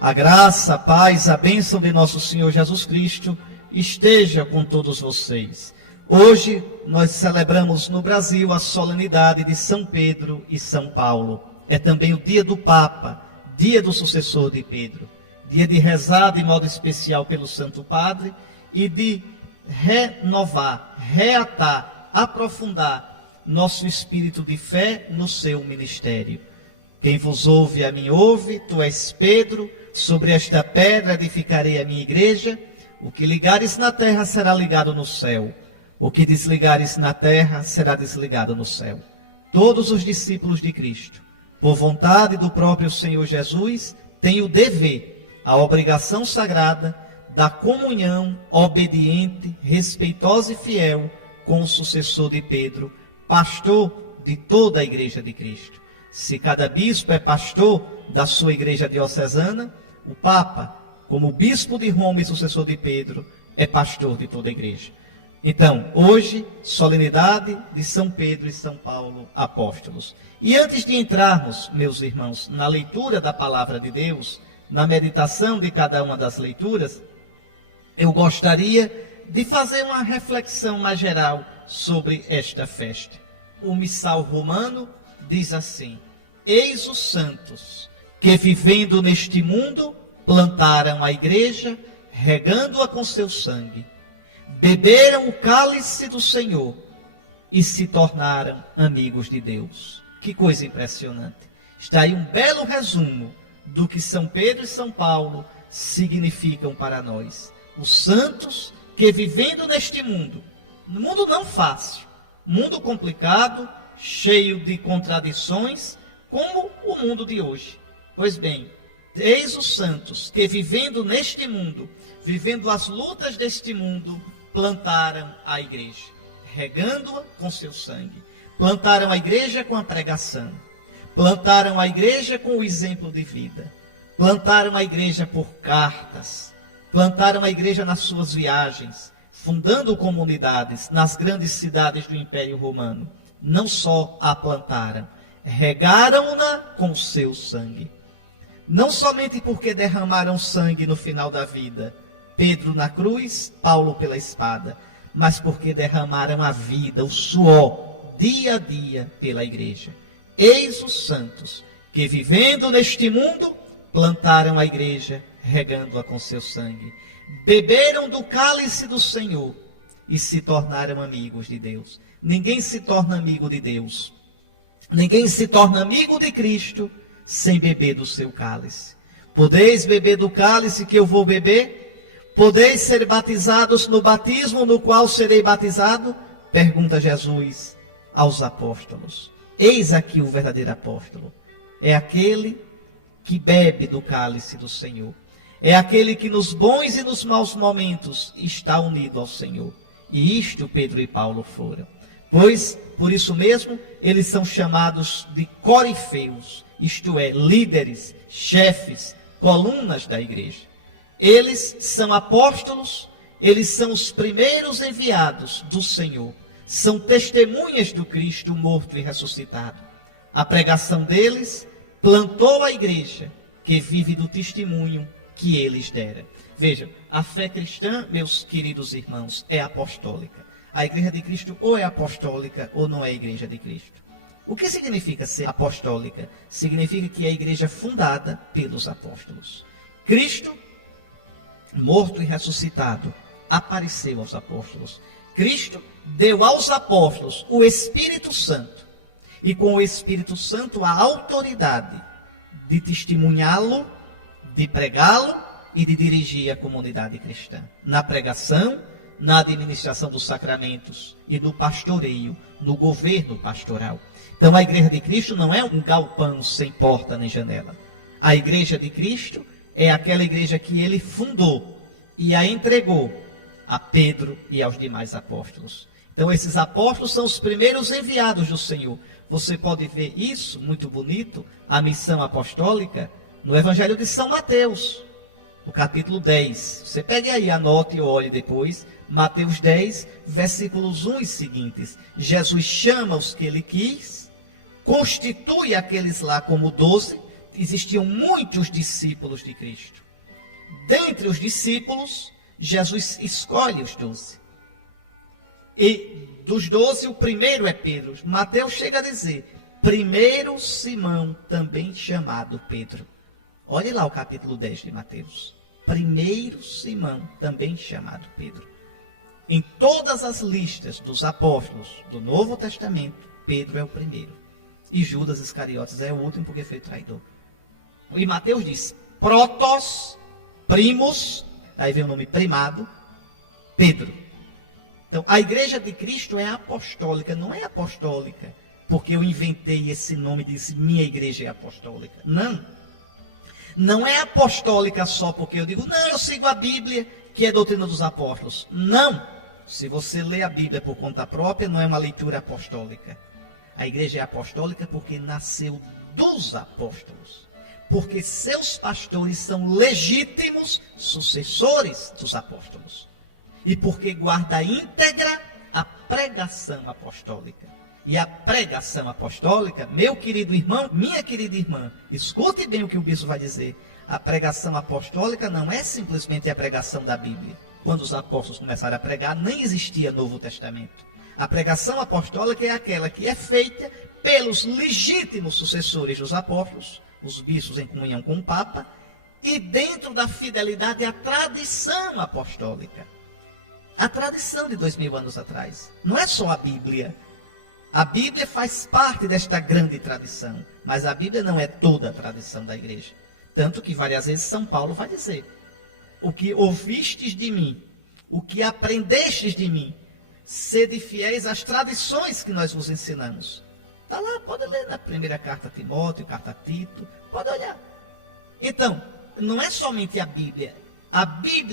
A graça, a paz, a bênção de nosso Senhor Jesus Cristo esteja com todos vocês. Hoje nós celebramos no Brasil a solenidade de São Pedro e São Paulo. É também o dia do Papa, dia do sucessor de Pedro. Dia de rezar de modo especial pelo Santo Padre e de renovar, reatar, aprofundar nosso espírito de fé no seu ministério. Quem vos ouve, a mim ouve, tu és Pedro, sobre esta pedra edificarei a minha igreja, o que ligares na terra será ligado no céu, o que desligares na terra será desligado no céu. Todos os discípulos de Cristo, por vontade do próprio Senhor Jesus, têm o dever, a obrigação sagrada da comunhão obediente, respeitosa e fiel com o sucessor de Pedro, pastor de toda a igreja de Cristo. Se cada bispo é pastor da sua igreja diocesana, o Papa, como bispo de Roma e sucessor de Pedro, é pastor de toda a igreja. Então, hoje, solenidade de São Pedro e São Paulo, apóstolos. E antes de entrarmos, meus irmãos, na leitura da palavra de Deus, na meditação de cada uma das leituras, eu gostaria de fazer uma reflexão mais geral sobre esta festa. O missal romano diz assim: eis os santos, que vivendo neste mundo, plantaram a igreja, regando-a com seu sangue. Beberam o cálice do Senhor e se tornaram amigos de Deus. Que coisa impressionante. Está aí um belo resumo do que São Pedro e São Paulo significam para nós. Os santos que vivendo neste mundo, no mundo não fácil, mundo complicado, cheio de contradições, como o mundo de hoje. Pois bem, eis os santos que vivendo neste mundo, vivendo as lutas deste mundo, plantaram a igreja, regando-a com seu sangue. Plantaram a igreja com a pregação. Plantaram a igreja com o exemplo de vida. Plantaram a igreja por cartas. Plantaram a igreja nas suas viagens, fundando comunidades nas grandes cidades do Império Romano. Não só a plantaram, regaram-na com o seu sangue. Não somente porque derramaram sangue no final da vida, Pedro na cruz, Paulo pela espada, mas porque derramaram a vida, o suor, dia a dia pela igreja. Eis os santos, que vivendo neste mundo, plantaram a igreja, regando-a com seu sangue. Beberam do cálice do Senhor e se tornaram amigos de Deus. Ninguém se torna amigo de Deus. Ninguém se torna amigo de Cristo sem beber do seu cálice. Podeis beber do cálice que eu vou beber? Podeis ser batizados no batismo no qual serei batizado? Pergunta Jesus aos apóstolos. Eis aqui o verdadeiro apóstolo. É aquele que bebe do cálice do Senhor. É aquele que nos bons e nos maus momentos está unido ao Senhor. E isto Pedro e Paulo foram. Pois, por isso mesmo, eles são chamados de corifeus, isto é, líderes, chefes, colunas da igreja. Eles são apóstolos, eles são os primeiros enviados do Senhor. São testemunhas do Cristo morto e ressuscitado. A pregação deles plantou a igreja, que vive do testemunho que eles deram. Vejam, a fé cristã, meus queridos irmãos, é apostólica. A igreja de Cristo ou é apostólica ou não é a igreja de Cristo. O que significa ser apostólica? Significa que é a igreja fundada pelos apóstolos. Cristo, morto e ressuscitado, apareceu aos apóstolos. Cristo deu aos apóstolos o Espírito Santo. E com o Espírito Santo a autoridade de testemunhá-lo, de pregá-lo e de dirigir a comunidade cristã. Na pregação, na administração dos sacramentos e no pastoreio, no governo pastoral. Então a igreja de Cristo não é um galpão sem porta nem janela. A igreja de Cristo é aquela igreja que ele fundou e a entregou a Pedro e aos demais apóstolos. Então esses apóstolos são os primeiros enviados do Senhor. Você pode ver isso, muito bonito, a missão apostólica, no Evangelho de São Mateus, no capítulo 10. Você pegue aí, anote e olhe depois. Mateus 10, versículos 1 e seguintes. Jesus chama os que ele quis, constitui aqueles lá como 12, existiam muitos discípulos de Cristo. Dentre os discípulos, Jesus escolhe os 12. E dos 12, o primeiro é Pedro. Mateus chega a dizer, primeiro Simão, também chamado Pedro. Olhe lá o capítulo 10 de Mateus. Primeiro Simão, também chamado Pedro. Em todas as listas dos apóstolos do Novo Testamento, Pedro é o primeiro. E Judas Iscariotes é o último porque foi traidor. E Mateus diz, protos, primos, aí vem o nome primado, Pedro. Então, a igreja de Cristo é apostólica, não é apostólica porque eu inventei esse nome e disse, minha igreja é apostólica. Não. Não é apostólica só porque eu digo, não, eu sigo a Bíblia, que é a doutrina dos apóstolos. Não. Se você lê a Bíblia por conta própria, não é uma leitura apostólica. A igreja é apostólica porque nasceu dos apóstolos. Porque seus pastores são legítimos sucessores dos apóstolos. E porque guarda íntegra a pregação apostólica. E a pregação apostólica, meu querido irmão, minha querida irmã, escute bem o que o bispo vai dizer. A pregação apostólica não é simplesmente a pregação da Bíblia. Quando os apóstolos começaram a pregar, nem existia Novo Testamento. A pregação apostólica é aquela que é feita pelos legítimos sucessores dos apóstolos, os bispos em comunhão com o Papa, e dentro da fidelidade à tradição apostólica. A tradição de 2000 anos atrás. Não é só a Bíblia. A Bíblia faz parte desta grande tradição, mas a Bíblia não é toda a tradição da igreja. Tanto que várias vezes São Paulo vai dizer, o que ouvistes de mim, o que aprendestes de mim, sede fiéis às tradições que nós vos ensinamos. Está lá, pode ler na primeira carta a Timóteo, carta a Tito, pode olhar. Então, não é somente a Bíblia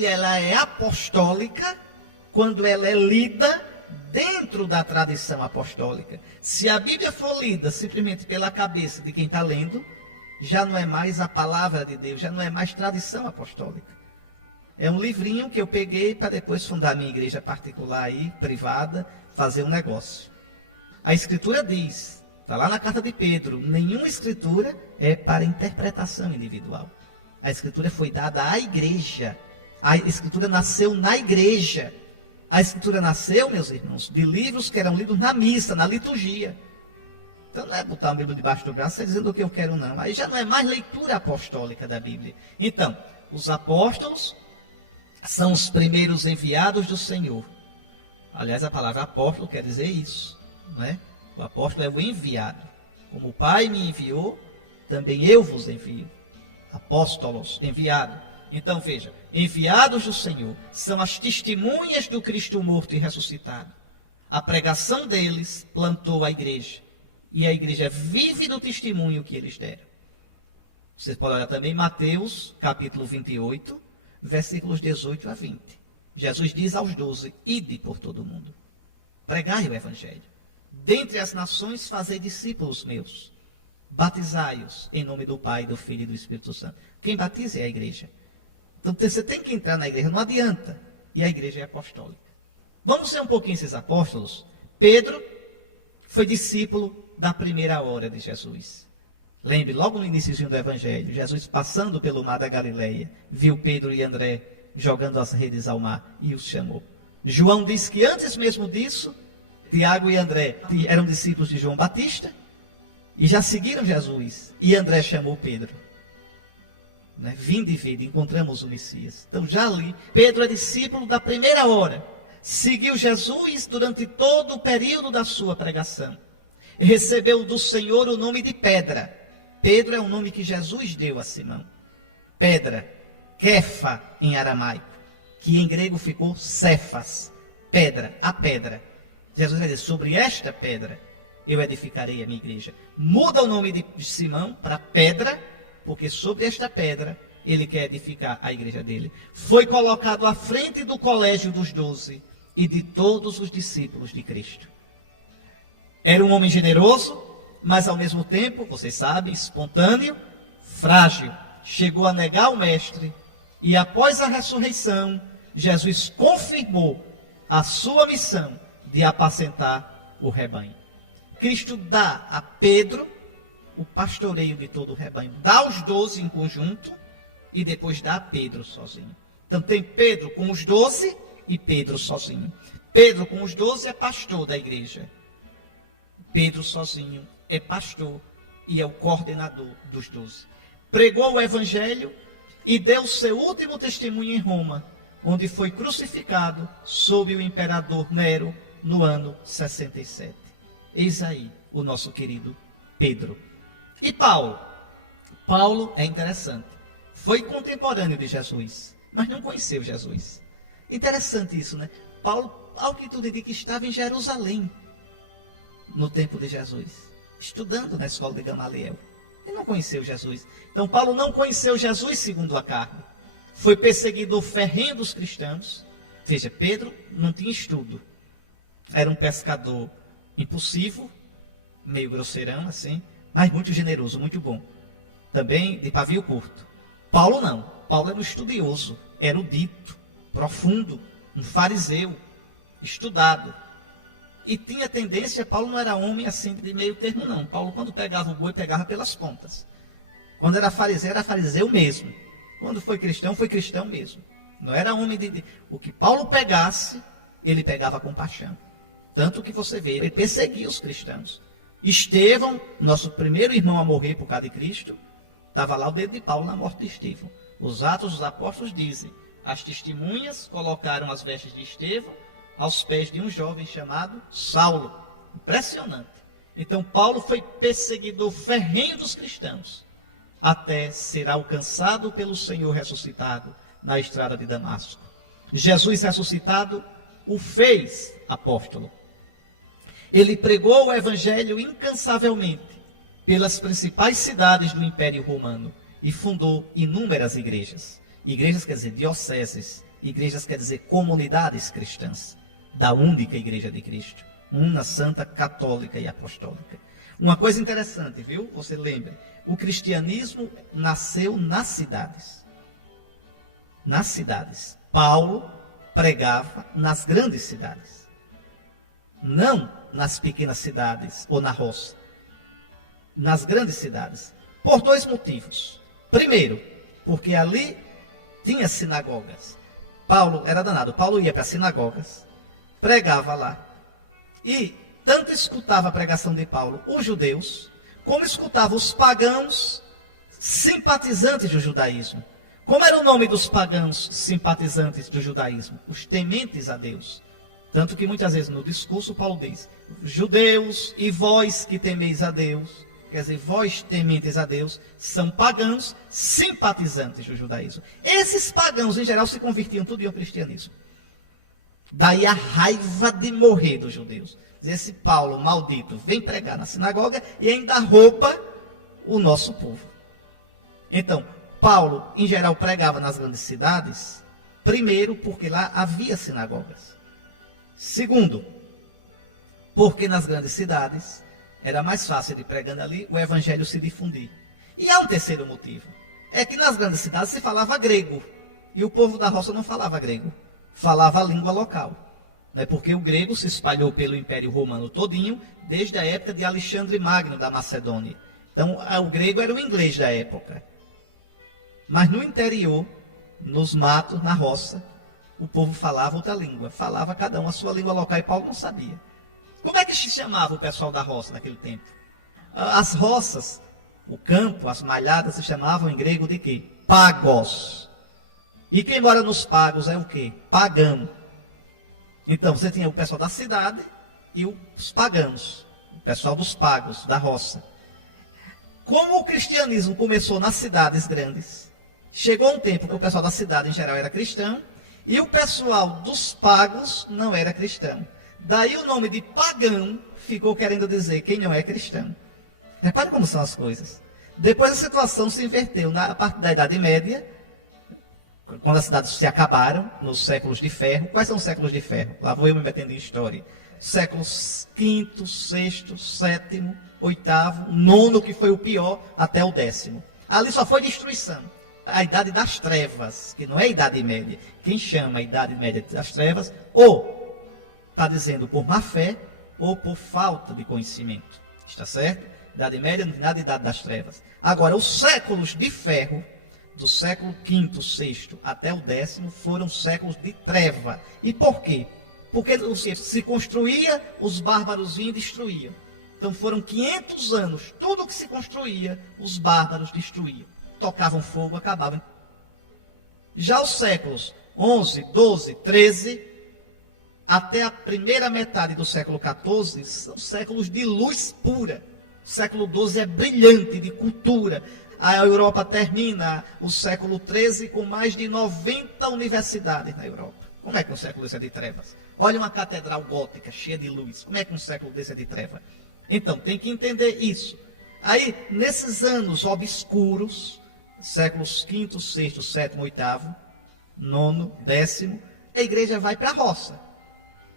ela é apostólica quando ela é lida dentro da tradição apostólica. Se a Bíblia for lida simplesmente pela cabeça de quem está lendo, já não é mais a palavra de Deus, já não é mais tradição apostólica. É um livrinho que eu peguei para depois fundar minha igreja particular aí, privada, fazer um negócio. A Escritura diz, está lá na carta de Pedro, nenhuma Escritura é para interpretação individual. A Escritura foi dada à igreja. A Escritura nasceu na igreja. A Escritura nasceu, meus irmãos, de livros que eram lidos na missa, na liturgia. Então não é botar a Bíblia debaixo do braço e dizendo o que eu quero, não. Aí já não é mais leitura apostólica da Bíblia. Então, os apóstolos são os primeiros enviados do Senhor. Aliás, a palavra apóstolo quer dizer isso, não é? O apóstolo é o enviado. Como o Pai me enviou, também eu vos envio. Apóstolos, enviado. Então veja, enviados do Senhor são as testemunhas do Cristo morto e ressuscitado. A pregação deles plantou a igreja. E a igreja vive do testemunho que eles deram. Vocês podem olhar também Mateus, capítulo 28, versículos 18 a 20. Jesus diz aos 12, ide por todo o mundo. Pregai o evangelho. Dentre as nações fazei discípulos meus. Batizai-os em nome do Pai, do Filho e do Espírito Santo. Quem batiza é a igreja. Então você tem que entrar na igreja, não adianta. E a igreja é apostólica. Vamos ser um pouquinho esses apóstolos. Pedro foi discípulo da primeira hora de Jesus. Lembre, logo no início do evangelho, Jesus passando pelo mar da Galileia, viu Pedro e André jogando as redes ao mar e os chamou. João diz que antes mesmo disso, Tiago e André eram discípulos de João Batista e já seguiram Jesus. E André chamou Pedro. Vinde e vede, encontramos o Messias. Então já ali, Pedro é discípulo da primeira hora. Seguiu Jesus durante todo o período da sua pregação. Recebeu do Senhor o nome de Pedra. Pedro é o nome que Jesus deu a Simão. Pedra, Kefa em aramaico, que em grego ficou Cefas. Pedra, a pedra. Jesus vai dizer, sobre esta pedra eu edificarei a minha igreja. Muda o nome de Simão para Pedra, porque sobre esta pedra ele quer edificar a igreja dele. Foi colocado à frente do colégio dos 12 e de todos os discípulos de Cristo. Era um homem generoso, mas ao mesmo tempo, vocês sabem, espontâneo, frágil. Chegou a negar o mestre e após a ressurreição, Jesus confirmou a sua missão de apacentar o rebanho. Cristo dá a Pedro o pastoreio de todo o rebanho. Dá os 12 em conjunto e depois dá a Pedro sozinho. Então tem Pedro com os 12 e Pedro sozinho. Pedro com os 12 é pastor da igreja. Pedro sozinho é pastor e é o coordenador dos 12. Pregou o evangelho e deu seu último testemunho em Roma, onde foi crucificado sob o imperador Nero no ano 67. Eis aí o nosso querido Pedro. E Paulo? Paulo é interessante. Foi contemporâneo de Jesus, mas não conheceu Jesus. Interessante isso, né? Paulo, ao que tudo indica, estava em Jerusalém no tempo de Jesus, estudando na escola de Gamaliel. Ele não conheceu Jesus. Então Paulo não conheceu Jesus segundo a carne. Foi perseguidor ferrenho dos cristãos. Veja, Pedro não tinha estudo. Era um pescador impulsivo, meio grosseirão assim, mas muito generoso, muito bom. Também de pavio curto. Paulo não. Paulo era um estudioso, erudito, profundo, um fariseu, estudado. E tinha tendência, Paulo não era homem assim de meio termo não. Paulo quando pegava o boi, pegava pelas pontas. Quando era fariseu mesmo. Quando foi cristão mesmo. Não era homem o que Paulo pegasse, ele pegava com paixão. Tanto que você vê, ele perseguia os cristãos. Estevão, nosso primeiro irmão a morrer por causa de Cristo, estava lá o dedo de Paulo na morte de Estevão. Os Atos dos Apóstolos dizem, as testemunhas colocaram as vestes de Estevão aos pés de um jovem chamado Saulo. Impressionante. Então Paulo foi perseguidor ferrenho dos cristãos, até ser alcançado pelo Senhor ressuscitado na estrada de Damasco. Jesus ressuscitado o fez apóstolo. Ele pregou o evangelho incansavelmente pelas principais cidades do Império Romano e fundou inúmeras igrejas. Igrejas quer dizer dioceses, igrejas quer dizer comunidades cristãs, da única igreja de Cristo, una, santa, católica e apostólica. Uma coisa interessante, viu? Você lembra, o cristianismo nasceu nas cidades. Nas cidades. Paulo pregava nas grandes cidades, não nas pequenas cidades ou na roça, nas grandes cidades, por dois motivos. Primeiro, porque ali tinha sinagogas. Paulo era danado, Paulo ia para as sinagogas, pregava lá, e tanto escutava a pregação de Paulo os judeus, como escutava os pagãos simpatizantes do judaísmo. Como era o nome dos pagãos simpatizantes do judaísmo? Os tementes a Deus. Tanto que muitas vezes no discurso Paulo diz, judeus e vós que temeis a Deus, quer dizer, vós tementes a Deus, são pagãos simpatizantes do judaísmo. Esses pagãos em geral se convertiam tudo ao cristianismo. Daí a raiva de morrer dos judeus. Esse Paulo maldito vem pregar na sinagoga e ainda rouba o nosso povo. Então, Paulo, em geral, pregava nas grandes cidades, primeiro, porque lá havia sinagogas. Segundo, porque nas grandes cidades era mais fácil de pregando ali o evangelho se difundir. E há um terceiro motivo, é que nas grandes cidades se falava grego, e o povo da roça não falava grego, falava a língua local. Né? Porque o grego se espalhou pelo Império Romano todinho, desde a época de Alexandre Magno da Macedônia. Então, o grego era o inglês da época. Mas no interior, nos matos, na roça, o povo falava outra língua. Falava cada um a sua língua local e Paulo não sabia. Como é que se chamava o pessoal da roça naquele tempo? As roças, o campo, as malhadas se chamavam em grego de quê? Pagos. E quem mora nos pagos é o quê? Pagão. Então você tinha o pessoal da cidade e os pagãos. O pessoal dos pagos, da roça. Como o cristianismo começou nas cidades grandes, chegou um tempo que o pessoal da cidade em geral era cristão e o pessoal dos pagos não era cristão. Daí o nome de pagão ficou querendo dizer quem não é cristão. Repare como são as coisas. Depois a situação se inverteu na parte da Idade Média, quando as cidades se acabaram, nos séculos de ferro. Quais são os séculos de ferro? Lá vou eu me metendo em história. Séculos V, VI, VII, VIII, nono, que foi o pior, até o 10º. Ali só foi destruição. A Idade das Trevas, que não é a Idade Média. Quem chama a Idade Média das Trevas, ou está dizendo por má fé, ou por falta de conhecimento. Está certo? Idade Média não tem nada de Idade das Trevas. Agora, os séculos de ferro, do século V, VI até o X, foram séculos de treva. E por quê? Porque se construía, os bárbaros vinham e destruíam. Então foram 500 anos, tudo que se construía, os bárbaros destruíam. Tocavam fogo, acabavam. Já os séculos 11, 12, 13, até a primeira metade do século XIV, são séculos de luz pura. O século XII é brilhante, de cultura. A Europa termina o século XIII com mais de 90 universidades na Europa. Como é que um século desse é de trevas? Olha uma catedral gótica cheia de luz. Como é que um século desse é de trevas? Então, tem que entender isso. Aí, nesses anos obscuros, séculos V, VI, VII, VIII, IX, X, a igreja vai para a roça.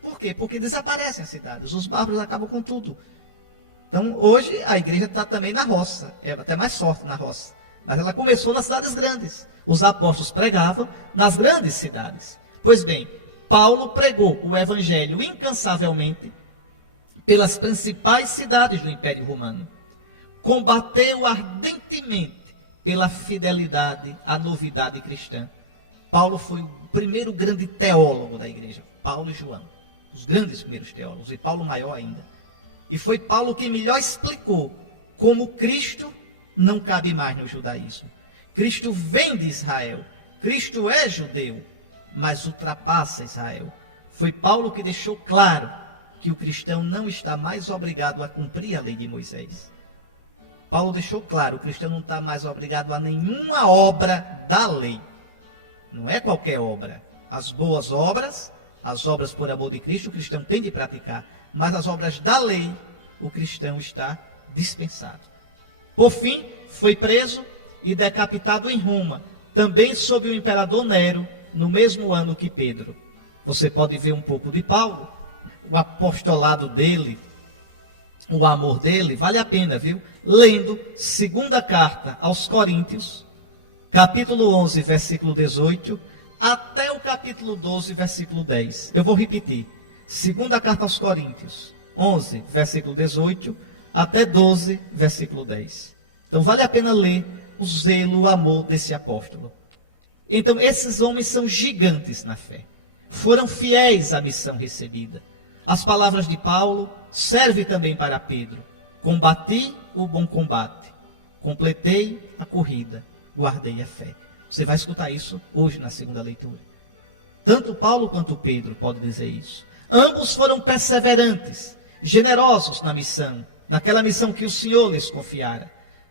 Por quê? Porque desaparecem as cidades. Os bárbaros acabam com tudo. Então, hoje, a igreja está também na roça. É até mais forte na roça. Mas ela começou nas cidades grandes. Os apóstolos pregavam nas grandes cidades. Pois bem, Paulo pregou o evangelho incansavelmente pelas principais cidades do Império Romano. Combateu ardentemente pela fidelidade à novidade cristã. Paulo foi o primeiro grande teólogo da igreja. Paulo e João, os grandes primeiros teólogos, e Paulo maior ainda. E foi Paulo que melhor explicou como Cristo não cabe mais no judaísmo. Cristo vem de Israel, Cristo é judeu, mas ultrapassa Israel. Foi Paulo que deixou claro que o cristão não está mais obrigado a cumprir a lei de Moisés. Paulo deixou claro, o cristão não está mais obrigado a nenhuma obra da lei. Não é qualquer obra. As boas obras, as obras por amor de Cristo, o cristão tem de praticar. Mas as obras da lei, o cristão está dispensado. Por fim, foi preso e decapitado em Roma, também sob o imperador Nero, no mesmo ano que Pedro. Você pode ver um pouco de Paulo, o apostolado dele, o amor dele, vale a pena, viu? Lendo segunda carta aos Coríntios, capítulo 11, versículo 18, até o capítulo 12, versículo 10. Eu vou repetir. Segunda carta aos Coríntios, 11, versículo 18, até 12, versículo 10. Então vale a pena ler o zelo, o amor desse apóstolo. Então esses homens são gigantes na fé. Foram fiéis à missão recebida. As palavras de Paulo servem também para Pedro. Combati o bom combate, completei a corrida, guardei a fé. Você vai escutar isso hoje na segunda leitura. Tanto Paulo quanto Pedro podem dizer isso. Ambos foram perseverantes, generosos na missão, naquela missão que o Senhor lhes confiara.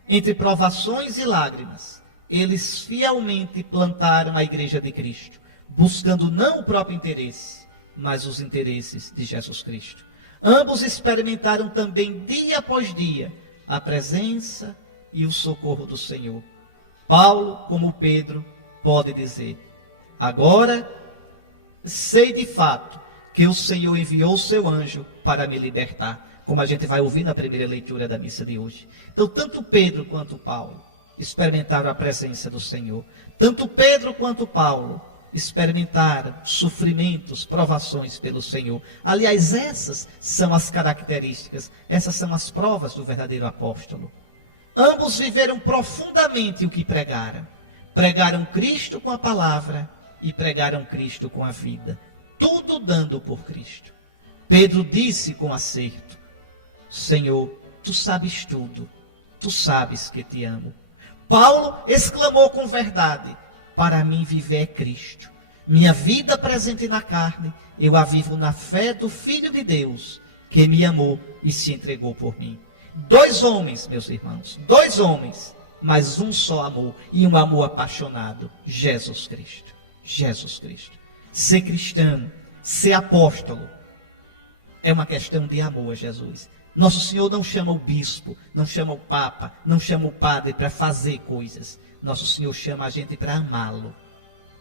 Entre provações e lágrimas, eles fielmente plantaram a igreja de Cristo, buscando não o próprio interesse, mas os interesses de Jesus Cristo. Ambos experimentaram também dia após dia a presença e o socorro do Senhor. Paulo, como Pedro, pode dizer: agora sei de fato que o Senhor enviou o seu anjo para me libertar, como a gente vai ouvir na primeira leitura da missa de hoje. Então, tanto Pedro quanto Paulo experimentaram a presença do Senhor. Tanto Pedro quanto Paulo experimentaram sofrimentos, provações pelo Senhor. Aliás, essas são as características, essas são as provas do verdadeiro apóstolo. Ambos viveram profundamente o que pregaram. Pregaram Cristo com a palavra e pregaram Cristo com a vida. Tudo dando por Cristo. Pedro disse com acerto: Senhor, tu sabes tudo, tu sabes que te amo. Paulo exclamou com verdade: para mim viver é Cristo. Minha vida presente na carne, eu a vivo na fé do Filho de Deus, que me amou e se entregou por mim. Dois homens, meus irmãos, dois homens, mas um só amor, e um amor apaixonado: Jesus Cristo. Jesus Cristo. Ser cristão, ser apóstolo, é uma questão de amor a Jesus. Nosso Senhor não chama o bispo, não chama o papa, não chama o padre para fazer coisas. Nosso Senhor chama a gente para amá-lo,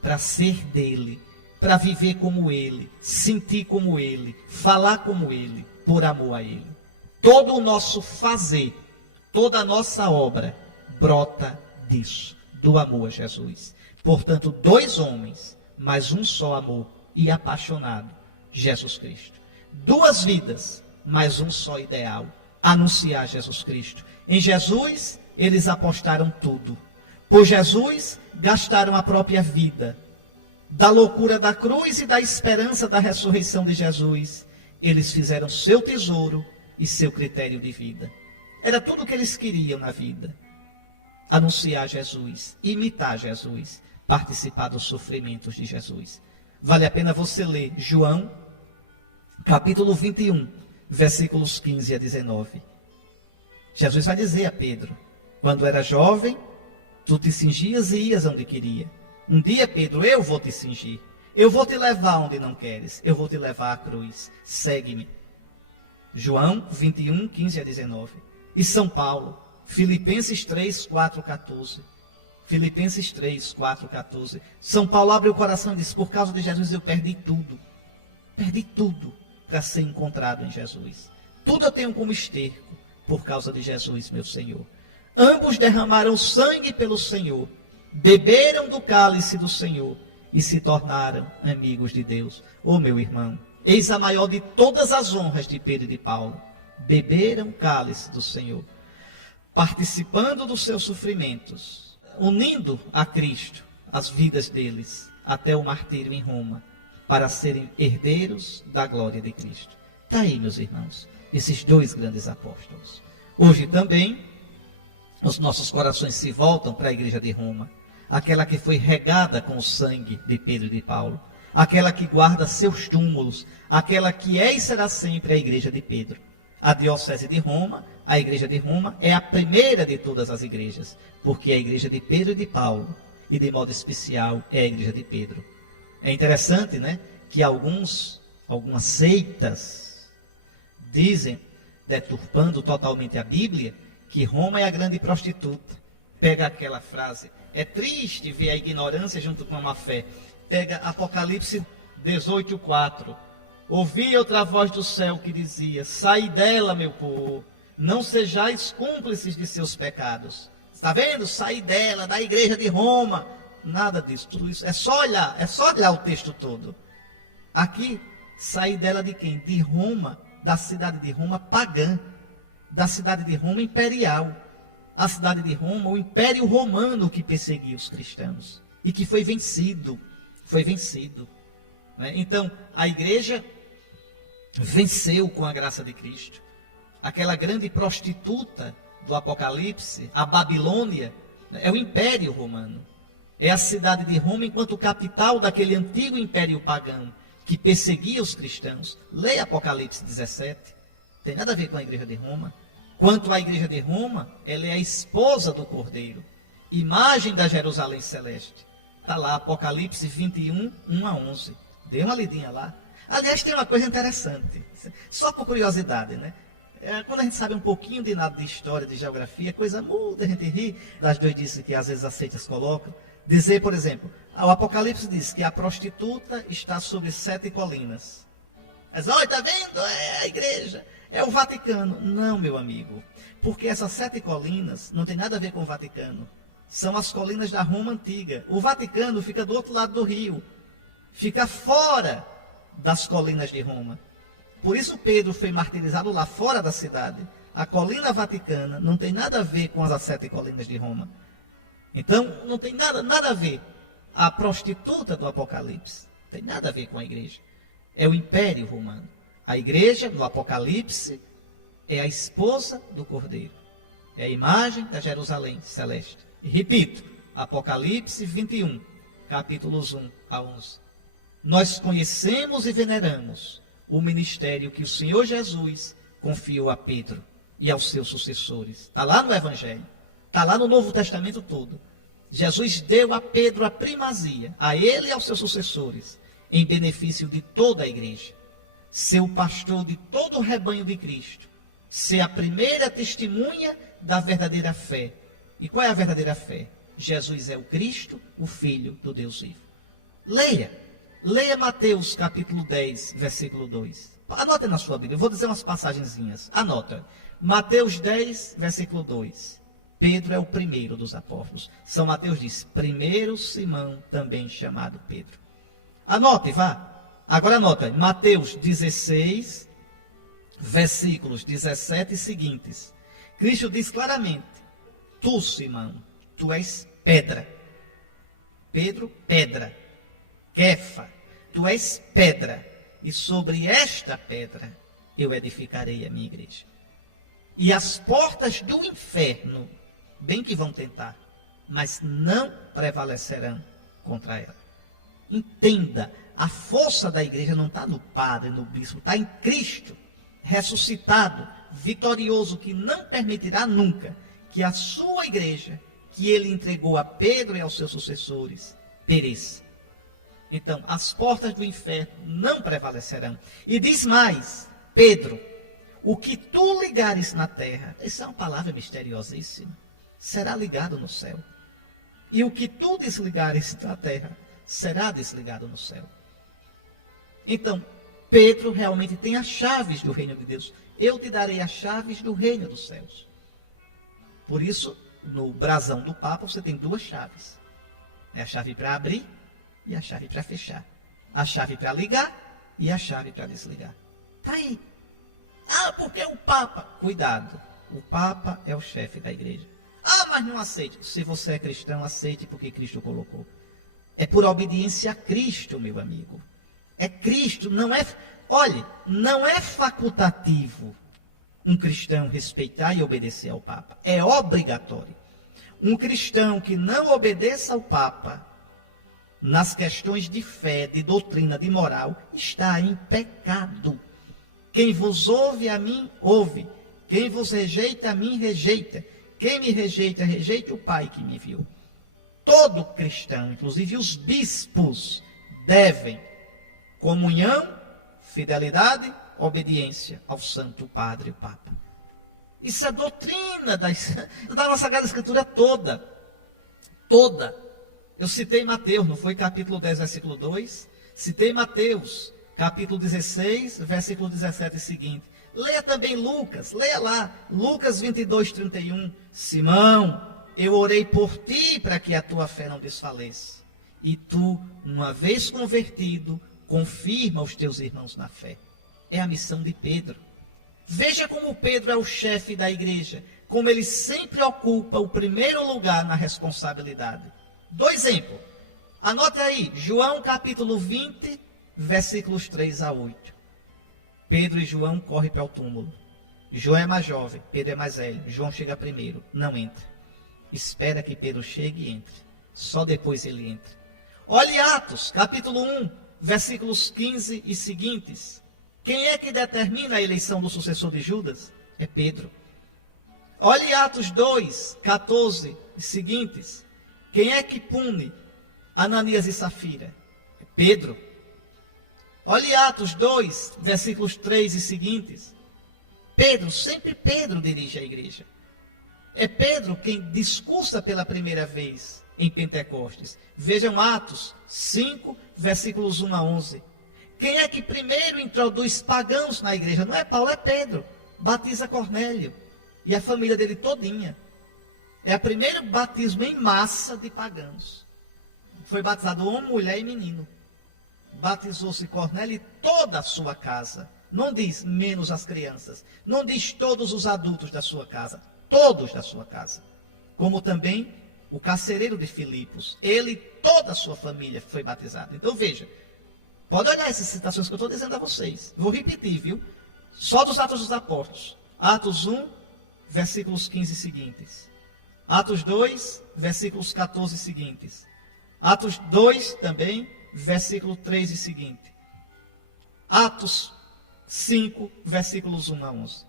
para ser dele, para viver como ele, sentir como ele, falar como ele, por amor a ele. Todo o nosso fazer, toda a nossa obra brota disso, do amor a Jesus. Portanto, dois homens, mas um só amor e apaixonado, Jesus Cristo. Duas vidas, mas um só ideal, anunciar Jesus Cristo. Em Jesus, eles apostaram tudo. Por Jesus, gastaram a própria vida. Da loucura da cruz e da esperança da ressurreição de Jesus, eles fizeram seu tesouro e seu critério de vida. Era tudo o que eles queriam na vida. Anunciar Jesus, imitar Jesus, participar dos sofrimentos de Jesus. Vale a pena você ler João, capítulo 21, versículos 15 a 19. Jesus vai dizer a Pedro: quando era jovem, tu te cingias e ias onde queria. Um dia, Pedro, eu vou te cingir. Eu vou te levar onde não queres. Eu vou te levar à cruz. Segue-me. João 21, 15 a 19. E São Paulo, Filipenses 3, 4, 14. Filipenses 3, 4, 14. São Paulo abre o coração e diz: por causa de Jesus eu perdi tudo. Perdi tudo para ser encontrado em Jesus. Tudo eu tenho como esterco por causa de Jesus, meu Senhor. Ambos derramaram sangue pelo Senhor, beberam do cálice do Senhor e se tornaram amigos de Deus. Ô meu irmão, eis a maior de todas as honras de Pedro e de Paulo. Beberam o cálice do Senhor, participando dos seus sofrimentos, unindo a Cristo as vidas deles até o martírio em Roma, para serem herdeiros da glória de Cristo. Está aí, meus irmãos, esses dois grandes apóstolos. Hoje também, os nossos corações se voltam para a igreja de Roma, aquela que foi regada com o sangue de Pedro e de Paulo, aquela que guarda seus túmulos, aquela que é e será sempre a igreja de Pedro. A diocese de Roma, a igreja de Roma, é a primeira de todas as igrejas, porque é a igreja de Pedro e de Paulo, e de modo especial é a igreja de Pedro. É interessante, né, que algumas seitas dizem, deturpando totalmente a Bíblia, que Roma é a grande prostituta. Pega aquela frase, é triste ver a ignorância junto com a má fé. Pega Apocalipse 18:4. Ouvi outra voz do céu que dizia: sai dela, meu povo, não sejais cúmplices de seus pecados. Está vendo? Sai dela, da igreja de Roma. Nada disso, tudo isso. É só olhar o texto todo. Aqui, sair dela de quem? De Roma, da cidade de Roma pagã, da cidade de Roma imperial. A cidade de Roma, o império romano que perseguia os cristãos e que foi vencido. Né? Então, a igreja venceu com a graça de Cristo. Aquela grande prostituta do Apocalipse, a Babilônia, é o império romano. É a cidade de Roma enquanto capital daquele antigo império pagão que perseguia os cristãos. Leia Apocalipse 17. Tem nada a ver com a igreja de Roma. Quanto à igreja de Roma, ela é a esposa do Cordeiro, imagem da Jerusalém celeste. Está lá, Apocalipse 21, 1 a 11. Dê uma lidinha lá. Aliás, tem uma coisa interessante, só por curiosidade, né? Quando a gente sabe um pouquinho de nada de história, de geografia, coisa muda, a gente ri das doidices que às vezes as seitas colocam. Dizer, por exemplo, o Apocalipse diz que a prostituta está sobre 7 colinas. Mas, olha, está vendo? É a igreja, é o Vaticano. Não, meu amigo, porque essas 7 colinas não tem nada a ver com o Vaticano. São as colinas da Roma antiga. O Vaticano fica do outro lado do rio, fica fora das colinas de Roma. Por isso Pedro foi martirizado lá fora da cidade. A colina vaticana não tem nada a ver com as 7 colinas de Roma. Então, não tem nada a ver. A prostituta do Apocalipse tem nada a ver com a igreja. É o império romano. A igreja, no Apocalipse, é a esposa do Cordeiro. É a imagem da Jerusalém celeste. E repito, Apocalipse 21, capítulos 1 a 11. Nós conhecemos e veneramos o ministério que o Senhor Jesus confiou a Pedro e aos seus sucessores. Está lá no Evangelho. Está lá no Novo Testamento todo. Jesus deu a Pedro a primazia, a ele e aos seus sucessores, em benefício de toda a igreja. Ser o pastor de todo o rebanho de Cristo. Ser a primeira testemunha da verdadeira fé. E qual é a verdadeira fé? Jesus é o Cristo, o Filho do Deus vivo. Leia Mateus capítulo 10, versículo 2. Anota na sua Bíblia, eu vou dizer umas passagenzinhas. Anota. Mateus 10, versículo 2. Pedro é o primeiro dos apóstolos. São Mateus diz, primeiro Simão, também chamado Pedro. Anote, vá. Agora anota, Mateus 16, versículos 17 e seguintes, Cristo diz claramente: tu, Simão, tu és pedra. Pedro, pedra. Kefa, tu és pedra. E sobre esta pedra eu edificarei a minha igreja. E as portas do inferno, bem que vão tentar, mas não prevalecerão contra ela. Entenda, a força da igreja não está no padre, no bispo, está em Cristo, ressuscitado, vitorioso, que não permitirá nunca que a sua igreja, que ele entregou a Pedro e aos seus sucessores, pereça. Então, as portas do inferno não prevalecerão. E diz mais, Pedro, o que tu ligares na terra, essa é uma palavra misteriosíssima, será ligado no céu. E o que tu desligares na terra, será desligado no céu. Então, Pedro realmente tem as chaves do reino de Deus. Eu te darei as chaves do reino dos céus. Por isso, no brasão do Papa, você tem duas chaves. É a chave para abrir e a chave para fechar. A chave para ligar e a chave para desligar. Está aí. Ah, porque o Papa? Cuidado. O Papa é o chefe da igreja. Ah, mas não aceite. Se você é cristão, aceite porque Cristo colocou. É por obediência a Cristo, meu amigo. É Cristo, não é... Olhe, não é facultativo um cristão respeitar e obedecer ao Papa. É obrigatório. Um cristão que não obedeça ao Papa nas questões de fé, de doutrina, de moral, está em pecado. Quem vos ouve a mim, ouve. Quem vos rejeita a mim, rejeita. Quem me rejeita, rejeita o Pai que me enviou. Todo cristão, inclusive os bispos, devem comunhão, fidelidade, obediência ao Santo Padre, o Papa. Isso é doutrina da nossa Sagrada Escritura toda. Toda. Eu citei Mateus, não foi capítulo 10, versículo 2? Citei Mateus, capítulo 16, versículo 17 e seguinte. Leia também Lucas, leia lá, Lucas 22, 31. Simão, eu orei por ti para que a tua fé não desfaleça. E tu, uma vez convertido, confirma os teus irmãos na fé. É a missão de Pedro. Veja como Pedro é o chefe da igreja, como ele sempre ocupa o primeiro lugar na responsabilidade. Dou exemplo. Anote aí, João capítulo 20, versículos 3 a 8. Pedro e João correm para o túmulo. João é mais jovem, Pedro é mais velho. João chega primeiro, não entra. Espera que Pedro chegue e entre. Só depois ele entra. Olhe Atos, capítulo 1, versículos 15 e seguintes. Quem é que determina a eleição do sucessor de Judas? É Pedro. Olhe Atos 2, 14 e seguintes. Quem é que pune Ananias e Safira? É Pedro. Olhe Atos 2, versículos 3 e seguintes. Pedro, sempre Pedro dirige a igreja. É Pedro quem discursa pela primeira vez em Pentecostes. Vejam Atos 5, versículos 1 a 11. Quem é que primeiro introduz pagãos na igreja? Não é Paulo, é Pedro. Batiza Cornélio e a família dele todinha. É o primeiro batismo em massa de pagãos. Foi batizado homem, mulher e menino. Batizou-se Cornélio e toda a sua casa. Não diz menos as crianças. Não diz todos os adultos da sua casa. Todos da sua casa. Como também o carcereiro de Filipos. Ele e toda a sua família foi batizado. Então veja. Pode olhar essas citações que eu estou dizendo a vocês. Vou repetir, viu? Só dos Atos dos Apóstolos. Atos 1, versículos 15 seguintes. Atos 2, versículos 14 seguintes. Atos 2 também, versículo 3 e seguinte. Atos 5, versículos 1 a 11.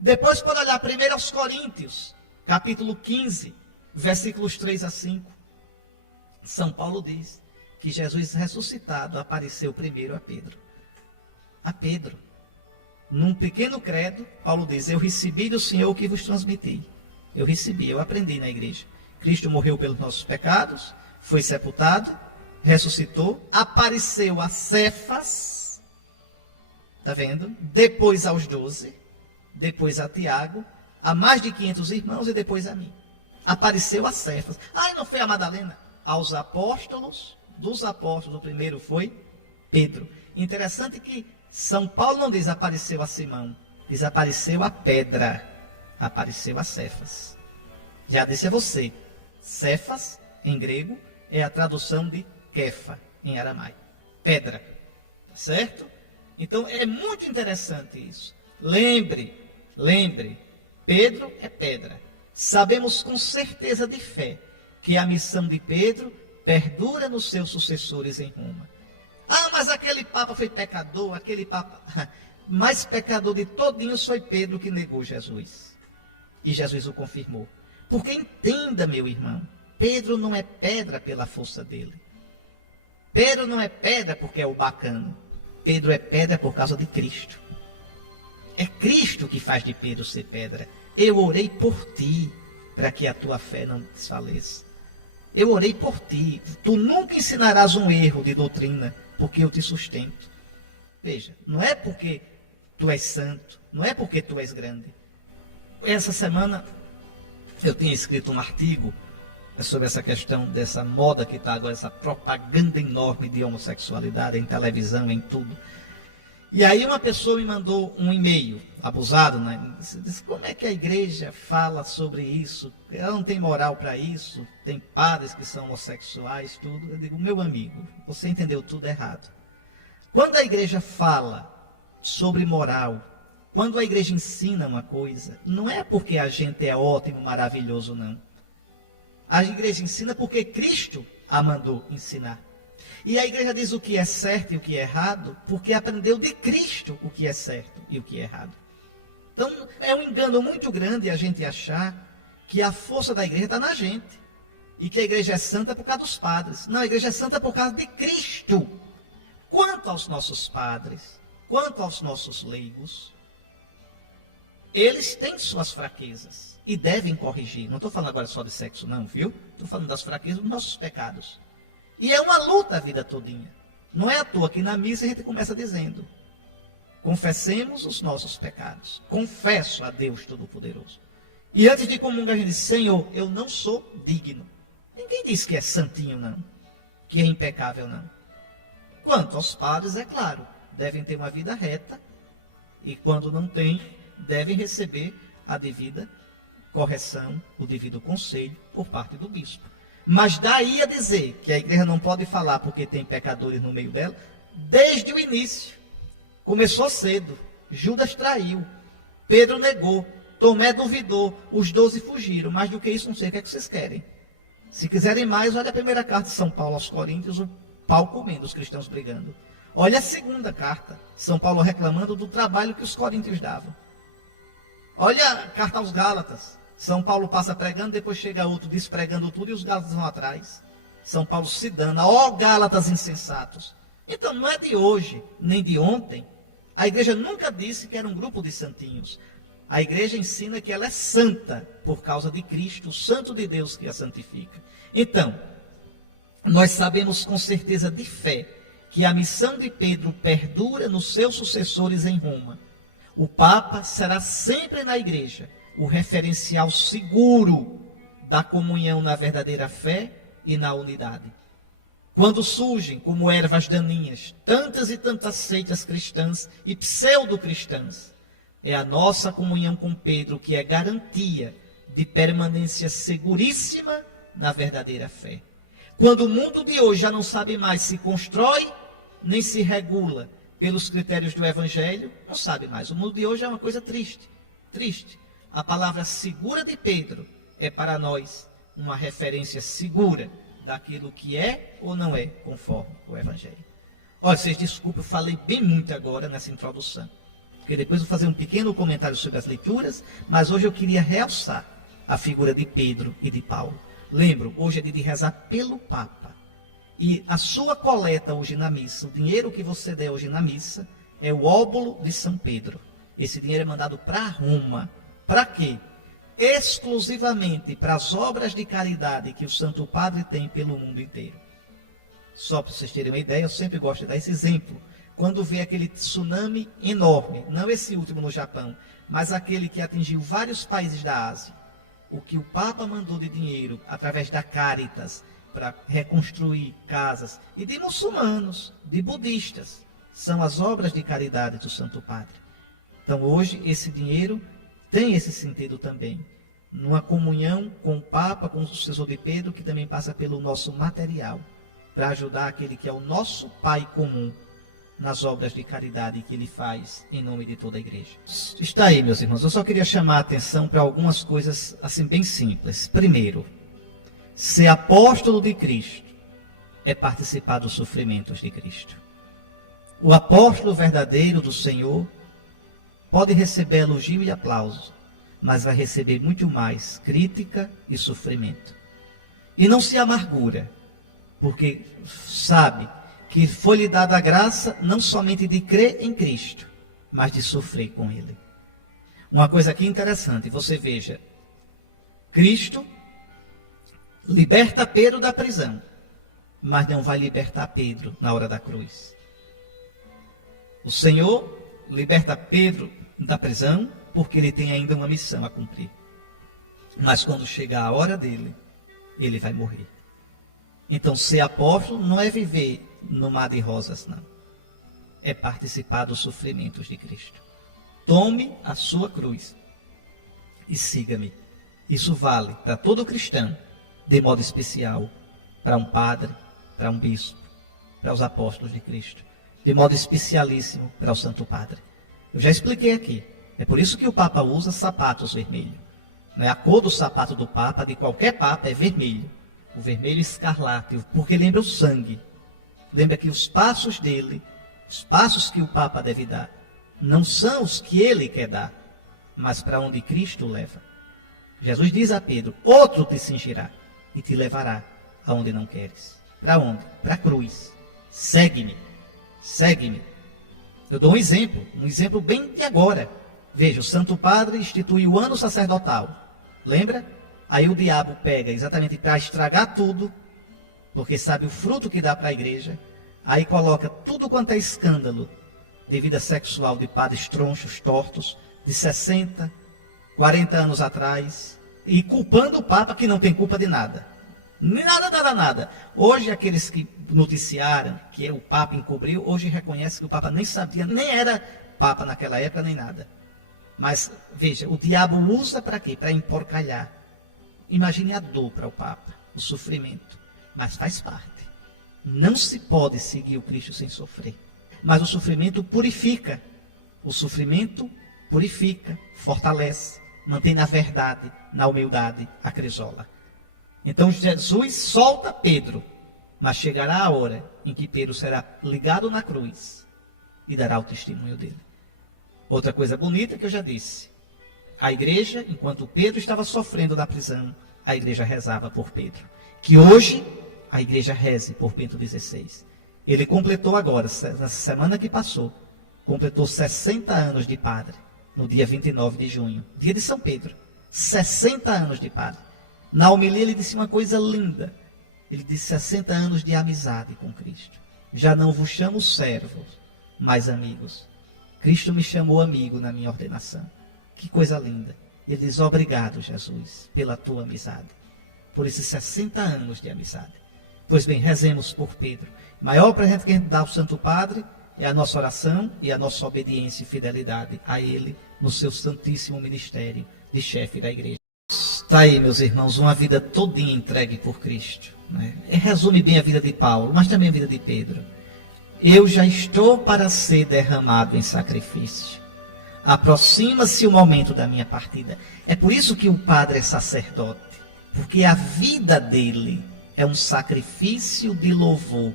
Depois pode olhar primeiro aos Coríntios, capítulo 15, versículos 3 a 5. São Paulo diz que Jesus ressuscitado apareceu primeiro a Pedro. A Pedro. Num pequeno credo, Paulo diz: eu recebi do Senhor o que vos transmiti. Eu recebi, eu aprendi na igreja. Cristo morreu pelos nossos pecados, foi sepultado, ressuscitou, apareceu a Cefas, está vendo? Depois aos 12, depois a Tiago, a mais de 500 irmãos e depois a mim. Apareceu a Cefas. Ah, não foi a Madalena? Aos apóstolos, dos apóstolos, o primeiro foi Pedro. Interessante que São Paulo não diz apareceu a Simão, Desapareceu a pedra, apareceu a Cefas. Já disse a você, Cefas, em grego, é a tradução de Kefa, em aramaico. Pedra, certo? Então, é muito interessante isso. Lembre, Pedro é pedra. Sabemos com certeza de fé que a missão de Pedro perdura nos seus sucessores em Roma. Ah, mas aquele Papa foi pecador, aquele Papa... Mais pecador de todinhos foi Pedro que negou Jesus. E Jesus o confirmou. Porque entenda, meu irmão, Pedro não é pedra pela força dele. Pedro não é pedra porque é o bacano. Pedro é pedra por causa de Cristo. É Cristo que faz de Pedro ser pedra. Eu orei por ti, para que a tua fé não desfaleça. Eu orei por ti. Tu nunca ensinarás um erro de doutrina, porque eu te sustento. Veja, não é porque tu és santo, não é porque tu és grande. Essa semana eu tinha escrito um artigo sobre essa questão dessa moda que está agora, essa propaganda enorme de homossexualidade em televisão, em tudo. E aí uma pessoa me mandou um e-mail, abusado, né? Disse, como é que a igreja fala sobre isso? Ela não tem moral para isso, tem padres que são homossexuais, tudo. Eu digo, meu amigo, você entendeu tudo errado. Quando a igreja fala sobre moral, quando a igreja ensina uma coisa, não é porque a gente é ótimo, maravilhoso, não. A igreja ensina porque Cristo a mandou ensinar. E a igreja diz o que é certo e o que é errado, porque aprendeu de Cristo o que é certo e o que é errado. Então, é um engano muito grande a gente achar que a força da igreja está na gente. E que a igreja é santa por causa dos padres. Não, a igreja é santa por causa de Cristo. Quanto aos nossos padres, quanto aos nossos leigos, eles têm suas fraquezas e devem corrigir. Não estou falando agora só de sexo, não, viu? Estou falando das fraquezas dos nossos pecados. E é uma luta a vida todinha. Não é à toa que na missa a gente começa dizendo: confessemos os nossos pecados. Confesso a Deus Todo-Poderoso. E antes de comungar a gente diz: Senhor, eu não sou digno. Ninguém diz que é santinho, não. Que é impecável, não. Quanto aos padres, é claro, devem ter uma vida reta. E quando não tem, devem receber a devida correção, o devido conselho por parte do bispo. Mas daí a dizer que a igreja não pode falar porque tem pecadores no meio dela, desde o início. Começou cedo. Judas traiu. Pedro negou. Tomé duvidou. Os 12 fugiram. Mais do que isso, não sei o que é que vocês querem. Se quiserem mais, olha a primeira carta de São Paulo aos Coríntios, o pau comendo, os cristãos brigando. Olha a segunda carta, São Paulo reclamando do trabalho que os coríntios davam. Olha a carta aos Gálatas. São Paulo passa pregando, depois chega outro despregando tudo e os Gálatas vão atrás. São Paulo se dana, ó Gálatas insensatos. Então não é de hoje, nem de ontem. A igreja nunca disse que era um grupo de santinhos. A igreja ensina que ela é santa por causa de Cristo, o santo de Deus que a santifica. Então, nós sabemos com certeza de fé que a missão de Pedro perdura nos seus sucessores em Roma. O Papa será sempre na igreja o referencial seguro da comunhão na verdadeira fé e na unidade. Quando surgem, como ervas daninhas, tantas e tantas seitas cristãs e pseudo-cristãs, é a nossa comunhão com Pedro que é garantia de permanência seguríssima na verdadeira fé. Quando o mundo de hoje já não sabe mais se constrói, nem se regula pelos critérios do Evangelho, não sabe mais. O mundo de hoje é uma coisa triste, triste. A palavra segura de Pedro é para nós uma referência segura daquilo que é ou não é conforme o Evangelho. Olha, vocês desculpem, eu falei bem muito agora nessa introdução, porque depois eu vou fazer um pequeno comentário sobre as leituras, mas hoje eu queria realçar a figura de Pedro e de Paulo. Lembro, hoje é dia de rezar pelo Papa. E a sua coleta hoje na missa, o dinheiro que você der hoje na missa, é o óbolo de São Pedro. Esse dinheiro é mandado para Roma. Para quê? Exclusivamente para as obras de caridade que o Santo Padre tem pelo mundo inteiro. Só para vocês terem uma ideia, eu sempre gosto de dar esse exemplo. Quando vê aquele tsunami enorme, não esse último no Japão, mas aquele que atingiu vários países da Ásia, o que o Papa mandou de dinheiro através da Caritas para reconstruir casas, e de muçulmanos, de budistas, são as obras de caridade do Santo Padre. Então hoje esse dinheiro tem esse sentido também. Numa comunhão com o Papa, com o sucessor de Pedro, que também passa pelo nosso material, para ajudar aquele que é o nosso Pai comum nas obras de caridade que ele faz em nome de toda a igreja. Está aí, meus irmãos, eu só queria chamar a atenção para algumas coisas assim bem simples. Primeiro, ser apóstolo de Cristo é participar dos sofrimentos de Cristo. O apóstolo verdadeiro do Senhor pode receber elogio e aplauso, mas vai receber muito mais crítica e sofrimento. E não se amargura, porque sabe que foi-lhe dada a graça não somente de crer em Cristo, mas de sofrer com Ele. Uma coisa aqui interessante, você veja, Cristo liberta Pedro da prisão, mas não vai libertar Pedro na hora da cruz. O Senhor liberta Pedro da prisão porque ele tem ainda uma missão a cumprir. Mas quando chegar a hora dele, ele vai morrer. Então, ser apóstolo não é viver no mar de rosas, não. É participar dos sofrimentos de Cristo. Tome a sua cruz e siga-me. Isso vale para todo cristão, de modo especial para um padre, para um bispo, para os apóstolos de Cristo, de modo especialíssimo para o Santo Padre. Eu já expliquei aqui. É por isso que o Papa usa sapatos vermelhos. Não é a cor do sapato do Papa, de qualquer Papa, é vermelho. O vermelho escarlate, porque lembra o sangue. Lembra que os passos dele, os passos que o Papa deve dar, não são os que ele quer dar, mas para onde Cristo leva. Jesus diz a Pedro, outro te cingirá e te levará aonde não queres. Para onde? Para a cruz. Segue-me, segue-me. Eu dou um exemplo bem de agora. Veja, o Santo Padre institui o ano sacerdotal. Lembra? Aí o diabo pega exatamente para estragar tudo, porque sabe o fruto que dá para a igreja. Aí coloca tudo quanto é escândalo de vida sexual de padres tronchos, tortos, de 60, 40 anos atrás, e culpando o Papa que não tem culpa de nada. Nada. Hoje aqueles que noticiaram que o Papa encobriu, hoje reconhecem que o Papa nem sabia, nem era Papa naquela época, nem nada. Mas, veja, o diabo usa para quê? Para emporcalhar. Imagine a dor para o Papa, o sofrimento. Mas faz parte. Não se pode seguir o Cristo sem sofrer. Mas o sofrimento purifica. O sofrimento purifica, fortalece, mantém na verdade, na humildade, a crisola. Então Jesus solta Pedro, mas chegará a hora em que Pedro será ligado na cruz e dará o testemunho dele. Outra coisa bonita que eu já disse, a igreja, enquanto Pedro estava sofrendo na prisão, a igreja rezava por Pedro. Que hoje a igreja reze por Bento XVI. Ele completou agora, na semana que passou, completou 60 anos de padre, no dia 29 de junho, dia de São Pedro. 60 anos de padre. Na homilia ele disse uma coisa linda. Ele disse 60 anos de amizade com Cristo. Já não vos chamo servos, mas amigos. Cristo me chamou amigo na minha ordenação. Que coisa linda. Ele diz, obrigado, Jesus, pela tua amizade. Por esses 60 anos de amizade. Pois bem, rezemos por Pedro. O maior presente que a gente dá ao Santo Padre é a nossa oração e a nossa obediência e fidelidade a ele no seu santíssimo ministério de chefe da igreja. Está aí, meus irmãos, uma vida todinha entregue por Cristo. Né? Resume bem a vida de Paulo, mas também a vida de Pedro. Eu já estou para ser derramado em sacrifício. Aproxima-se o momento da minha partida. É por isso que o padre é sacerdote. Porque a vida dele é um sacrifício de louvor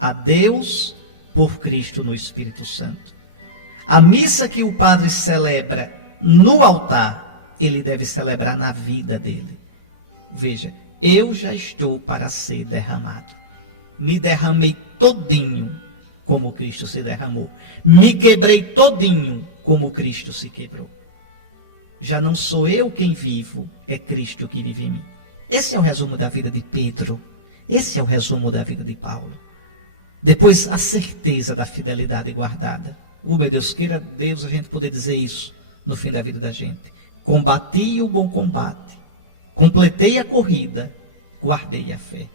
a Deus por Cristo no Espírito Santo. A missa que o padre celebra no altar, ele deve celebrar na vida dele. Veja, eu já estou para ser derramado. Me derramei todinho como Cristo se derramou. Me quebrei todinho como Cristo se quebrou. Já não sou eu quem vivo, é Cristo que vive em mim. Esse é o resumo da vida de Pedro. Esse é o resumo da vida de Paulo. Depois, a certeza da fidelidade guardada. Meu Deus, queira Deus a gente poder dizer isso no fim da vida da gente. Combati o bom combate, completei a corrida, guardei a fé.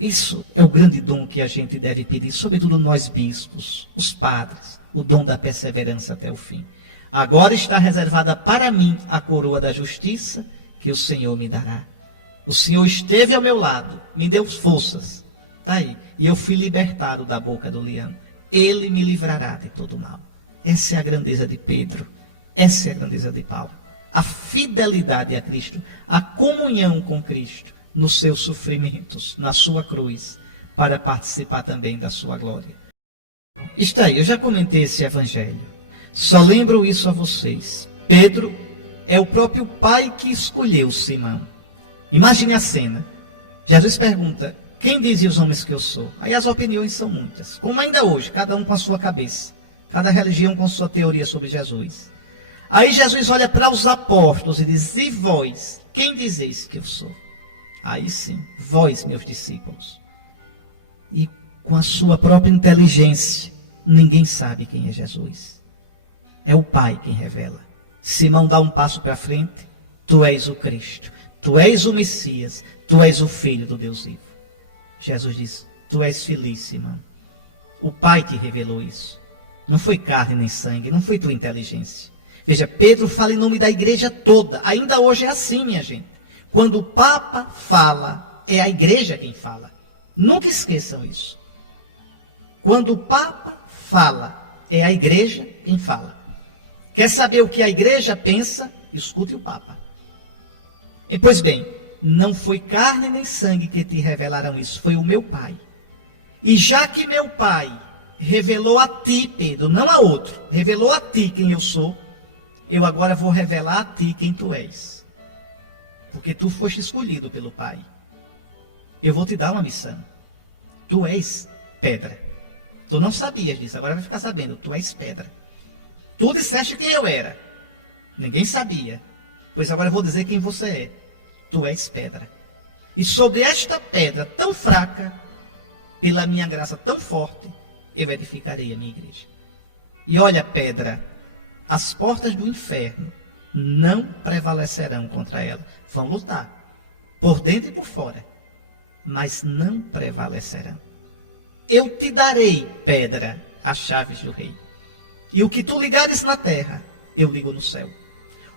Isso é o grande dom que a gente deve pedir, sobretudo nós bispos, os padres, o dom da perseverança até o fim. Agora está reservada para mim a coroa da justiça que o Senhor me dará. O Senhor esteve ao meu lado, me deu forças. Está aí. E eu fui libertado da boca do leão. Ele me livrará de todo mal. Essa é a grandeza de Pedro. Essa é a grandeza de Paulo. A fidelidade a Cristo, a comunhão com Cristo nos seus sofrimentos, na sua cruz, para participar também da sua glória. Está aí, eu já comentei esse evangelho. Só lembro isso a vocês. Pedro é o próprio Pai que escolheu Simão. Imagine a cena. Jesus pergunta: quem dizem os homens que eu sou? Aí as opiniões são muitas. Como ainda hoje, cada um com a sua cabeça. Cada religião com sua teoria sobre Jesus. Aí Jesus olha para os apóstolos e diz: e vós, quem dizeis que eu sou? Aí sim, vós, meus discípulos. E com a sua própria inteligência, ninguém sabe quem é Jesus. É o Pai quem revela. Simão dá um passo para frente: tu és o Cristo, tu és o Messias, tu és o Filho do Deus vivo. Jesus diz: tu és feliz, Simão. O Pai te revelou isso. Não foi carne nem sangue, não foi tua inteligência. Veja, Pedro fala em nome da igreja toda. Ainda hoje é assim, minha gente. Quando o Papa fala, é a igreja quem fala. Nunca esqueçam isso. Quando o Papa fala, é a igreja quem fala. Quer saber o que a igreja pensa? Escute o Papa. E, pois bem, não foi carne nem sangue que te revelaram isso, foi o meu Pai. E já que meu Pai revelou a ti, Pedro, não a outro, revelou a ti quem eu sou, eu agora vou revelar a ti quem tu és. Porque tu foste escolhido pelo Pai. Eu vou te dar uma missão. Tu és pedra. Tu não sabias disso, agora vai ficar sabendo. Tu és pedra. Tu disseste quem eu era. Ninguém sabia. Pois agora eu vou dizer quem você é. Tu és pedra. E sobre esta pedra tão fraca, pela minha graça tão forte, eu edificarei a minha igreja. E olha, pedra, as portas do inferno não prevalecerão contra ela. Vão lutar, por dentro e por fora, mas não prevalecerão. Eu te darei, pedra, as chaves do rei. E o que tu ligares na terra, eu ligo no céu.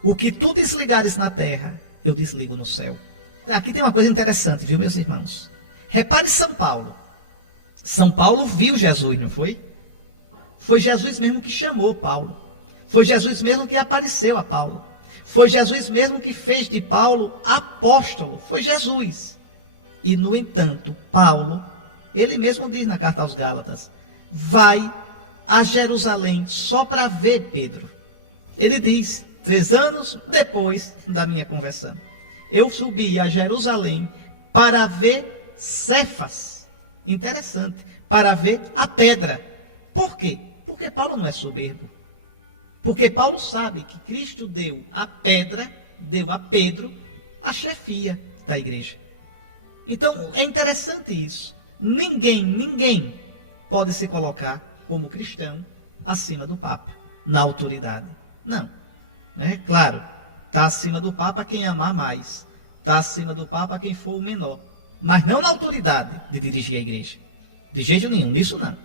O que tu desligares na terra, eu desligo no céu. Aqui tem uma coisa interessante, viu, meus irmãos? Repare São Paulo. São Paulo viu Jesus, não foi? Foi Jesus mesmo que chamou Paulo. Foi Jesus mesmo que apareceu a Paulo. Foi Jesus mesmo que fez de Paulo apóstolo. Foi Jesus. E, no entanto, Paulo, ele mesmo diz na carta aos Gálatas, vai a Jerusalém só para ver Pedro. Ele diz, 3 anos depois da minha conversão, eu subi a Jerusalém para ver Cefas. Interessante, para ver a pedra. Por quê? Porque Paulo não é soberbo. Porque Paulo sabe que Cristo deu a pedra, deu a Pedro a chefia da igreja. Então é interessante isso. Ninguém pode se colocar como cristão acima do Papa, na autoridade. Não. Claro, está acima do Papa quem amar mais. Está acima do Papa quem for o menor. Mas não na autoridade de dirigir a igreja. De jeito nenhum, nisso não.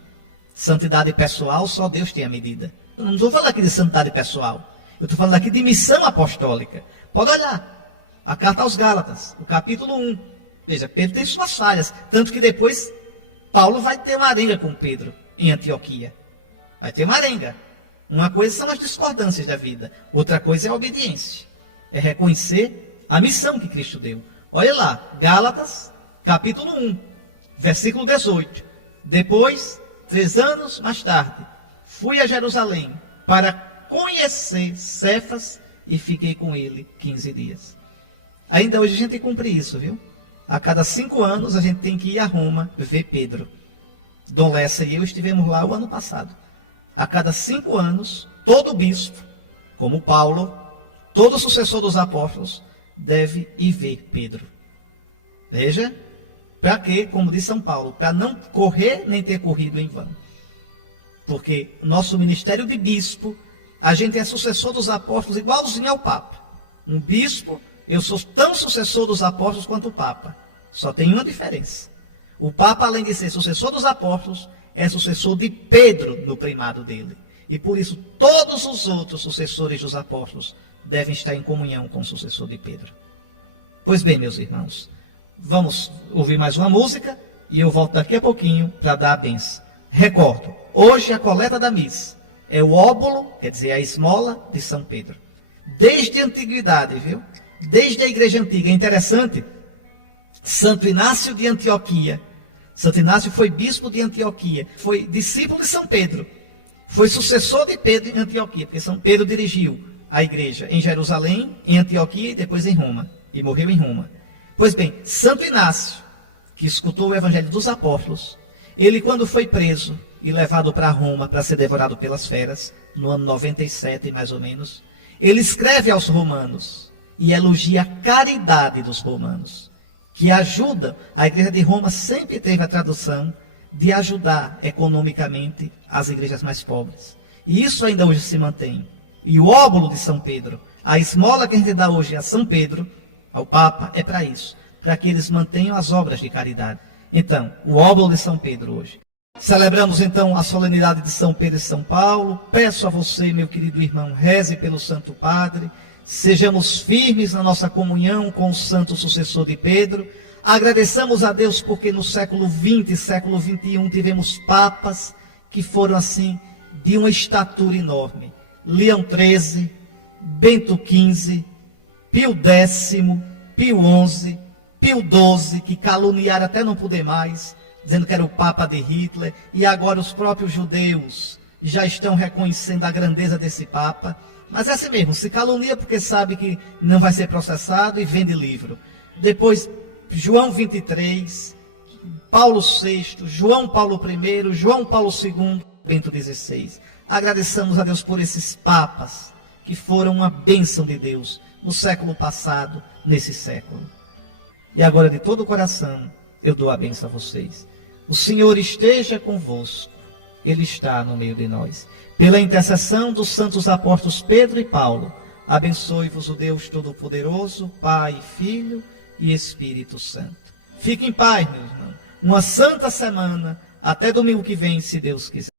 Santidade pessoal, só Deus tem a medida. Eu não estou falando aqui de santidade pessoal. Eu estou falando aqui de missão apostólica. Pode olhar. A carta aos Gálatas, o capítulo 1. Veja, Pedro tem suas falhas. Tanto que depois, Paulo vai ter uma arenga com Pedro em Antioquia. Vai ter uma arenga. Uma coisa são as discordâncias da vida. Outra coisa é a obediência. É reconhecer a missão que Cristo deu. Olha lá, Gálatas, capítulo 1, versículo 18. Depois, 3 anos mais tarde, fui a Jerusalém para conhecer Cefas e fiquei com ele 15 dias. Ainda hoje a gente cumpre isso, viu? A cada 5 anos a gente tem que ir a Roma ver Pedro. Dom Lessa e eu estivemos lá o ano passado. A cada 5 anos, todo bispo, como Paulo, todo sucessor dos apóstolos, deve ir ver Pedro. Veja, para quê? Como diz São Paulo, para não correr nem ter corrido em vão. Porque nosso ministério de bispo, a gente é sucessor dos apóstolos igualzinho ao Papa. Um bispo, eu sou tão sucessor dos apóstolos quanto o Papa. Só tem uma diferença. O Papa, além de ser sucessor dos apóstolos, é sucessor de Pedro no primado dele. E por isso todos os outros sucessores dos apóstolos devem estar em comunhão com o sucessor de Pedro. Pois bem, meus irmãos, vamos ouvir mais uma música e eu volto daqui a pouquinho para dar a bênção. Recordo, hoje a coleta da missa é o óbolo, quer dizer, a esmola de São Pedro. Desde a antiguidade, viu? Desde a igreja antiga. É interessante, Santo Inácio de Antioquia. Santo Inácio foi bispo de Antioquia, foi discípulo de São Pedro, foi sucessor de Pedro em Antioquia, porque São Pedro dirigiu a igreja em Jerusalém, em Antioquia e depois em Roma, e morreu em Roma. Pois bem, Santo Inácio, que escutou o evangelho dos apóstolos, ele quando foi preso e levado para Roma para ser devorado pelas feras, no ano 97 mais ou menos, ele escreve aos romanos e elogia a caridade dos romanos, que ajuda. A igreja de Roma sempre teve a tradução de ajudar economicamente as igrejas mais pobres. E isso ainda hoje se mantém. E o óbolo de São Pedro, a esmola que a gente dá hoje a São Pedro, ao Papa, é para isso, para que eles mantenham as obras de caridade. Então, o óbolo de São Pedro hoje. Celebramos então a solenidade de São Pedro e São Paulo. Peço a você, meu querido irmão, reze pelo Santo Padre. Sejamos firmes na nossa comunhão com o santo sucessor de Pedro. Agradeçamos a Deus porque no século XX e século XXI tivemos papas que foram assim de uma estatura enorme. Leão XIII, Bento XV, Pio X, Pio XI, Pio XII, que caluniaram até não poder mais, dizendo que era o Papa de Hitler, e agora os próprios judeus já estão reconhecendo a grandeza desse Papa. Mas é assim mesmo, se calunia porque sabe que não vai ser processado e vende livro. Depois, João 23, Paulo VI, João Paulo I, João Paulo II, Bento XVI. Agradeçamos a Deus por esses papas que foram uma bênção de Deus no século passado, nesse século. E agora de todo o coração eu dou a bênção a vocês. O Senhor esteja convosco, Ele está no meio de nós. Pela intercessão dos santos apóstolos Pedro e Paulo, abençoe-vos o Deus Todo-Poderoso, Pai, Filho e Espírito Santo. Fique em paz, meu irmão. Uma santa semana, até domingo que vem, se Deus quiser.